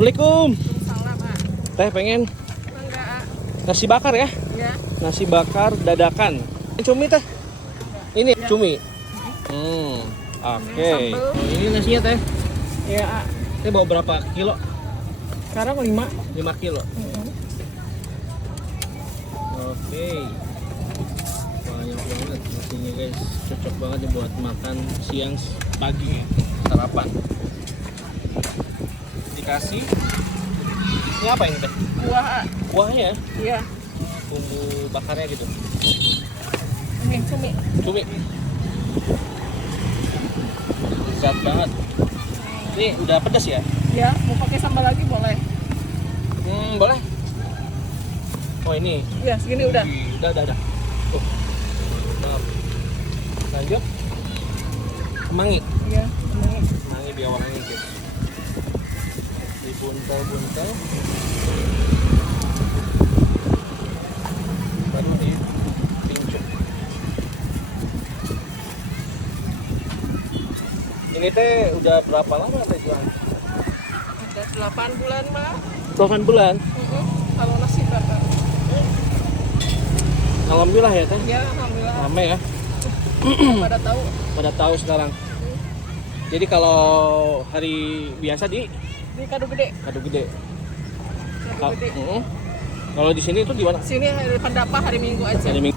Assalamualaikum. Salam, ah. Teh pengen Enggak, nasi bakar ya? ya. Nasi bakar dadakan. Cumi teh. Ini Ya. cumi. Oke. Sambal. Ini nasinya teh. Ya, ah. Teh bawa berapa kilo? Sekarang 5. 5 kilo. Oke. Banyak banget nasinya guys. Cocok banget nih buat makan siang pagi ya. Sarapan. Dikasih. Ini apa ini teh? Kuah, ah. Kuahnya ya? Iya. Bumbu bakarnya gitu. Ini cumi. Cumi. Lezat banget. Ini udah pedas ya? Ya, mau pakai sambal lagi boleh. Boleh. Oh ini. Iya, segini udah. Udah. Maaf. Lanjut. Kemangi. Iya, ini. Kemangi di awalnya guys. Dibuntel-buntel. Baru dipincuk. Ini teh udah berapa lama teh jualan? Ada 8 bulan, Mak. 8 bulan. Kalau nasi bakar. Alhamdulillah ya teh. Ya, alhamdulillah. Rame ya. Pada tahu. Pada tahu sekarang. Jadi kalau hari biasa di Di Kadu Gede. Kadu Gede. Kadu Gede. Kalau di sini tuh di mana? Sini hari Pendapa hari Minggu aja. Hari Minggu.